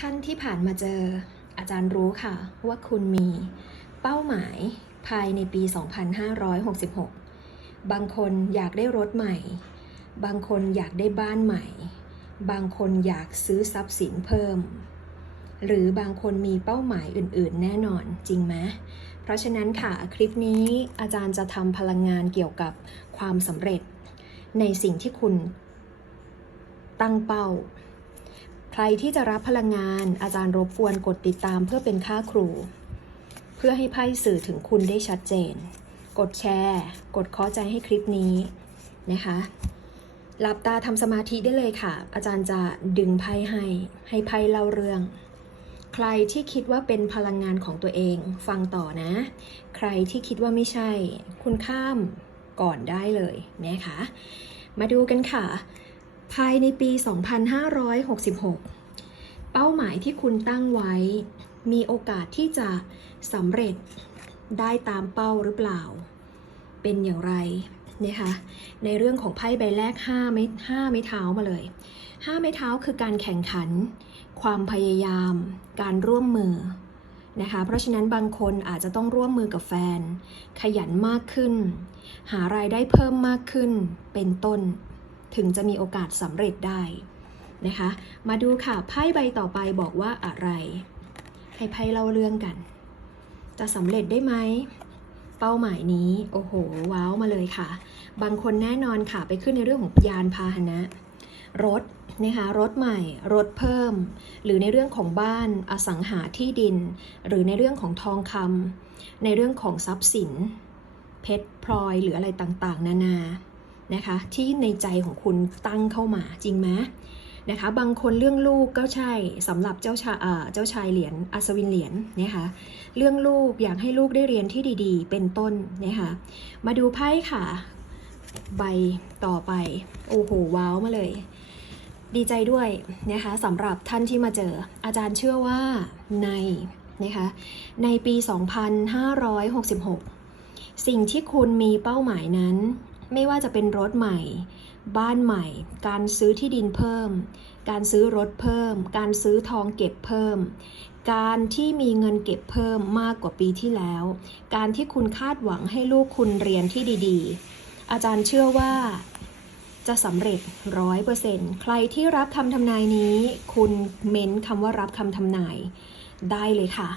ท่านที่ผ่านมาเจอ อาจารย์รู้ค่ะว่าคุณมีเป้าหมายภายในปี 2566 บางคนอยากได้รถใหม่ บางคนอยากได้บ้านใหม่ บางคนอยากซื้อทรัพย์สินเพิ่ม หรือบางคนมีเป้าหมายอื่นๆ แน่นอนจริงไหมเพราะฉะนั้นค่ะคลิปนี้อาจารย์จะทำพลังงานเกี่ยวกับความสำเร็จ ในสิ่งที่คุณตั้งเป้า ใครที่จะรับพลังงานอาจารย์รบกวนกดติดตามเพื่อเป็นค่าครู เพื่อให้ไพ่สื่อถึงคุณได้ชัดเจน กดแชร์ กดข้อใจให้คลิปนี้นะคะหลับตาทำสมาธิได้เลยค่ะ อาจารย์จะดึงไพ่ให้ ให้ไพ่เล่าเรื่อง ใครที่คิดว่าเป็นพลังงานของตัวเอง ฟังต่อนะ ใครที่คิดว่าไม่ใช่ คุณข้ามก่อนได้เลยนะคะ มาดูกันค่ะ ภายในปี 2566 เป้าหมายที่คุณตั้งไว้ มีโอกาสที่จะสำเร็จได้ตามเป้าหรือเปล่า เป็นอย่างไรนะคะในเรื่องของไพ่ใบแรก5ไม้5ไม้เท้ามาเลย 5 ไม้เท้าคือการแข่งขัน ความพยายาม การร่วมมือนะคะเพราะฉะนั้นบางคนอาจจะต้องร่วมมือกับแฟน ขยันมากขึ้น หารายได้เพิ่มมากขึ้นเป็นต้น ถึงจะมีโอกาสสำเร็จได้นะคะ มาดูค่ะไพ่ใบต่อไปบอกว่าอะไร ให้ไพ่เล่าเรื่องกัน จะสำเร็จได้ไหมเป้าหมายนี้โอ้โห ว้าวมาเลยค่ะ บางคนแน่นอนค่ะไปขึ้นในเรื่องของยานพาหนะ รถนะคะรถใหม่ รถเพิ่ม หรือในเรื่องของบ้านอสังหาที่ดิน หรือในเรื่องของทองคำในเรื่องของทรัพย์สิน เพชรพลอยหรืออะไรต่างๆ นานา นะคะที่ในใจของคุณตั้งเข้ามาจริงไหมนะคะบางคนเรื่องลูกก็ใช่สำหรับเจ้าชายเอ่อเจ้าชายเหรียญอัศวินเหรียญนะคะเรื่องลูกอยากให้ลูกได้เรียนที่ดีๆ เป็นต้นนะคะมาดูไพ่ค่ะ ใบต่อไป โอ้โหว้าวมาเลย ดีใจด้วยนะคะสำหรับท่านที่มาเจอ อาจารย์เชื่อว่าในนะคะในปี 2566 สิ่งที่คุณมีเป้าหมายนั้น ไม่ว่าจะเป็นรถใหม่ บ้านใหม่ การซื้อที่ดินเพิ่ม การซื้อรถเพิ่ม การซื้อทองเก็บเพิ่ม การที่มีเงินเก็บเพิ่มมากกว่าปีที่แล้ว การที่คุณคาดหวังให้ลูกคุณเรียนที่ดีๆ อาจารย์เชื่อว่าจะสำเร็จร้อยเปอร์เซ็นต์ใครที่รับคำทำนายนี้ คุณเม้นคำว่ารับคำทำนายได้เลยค่ะ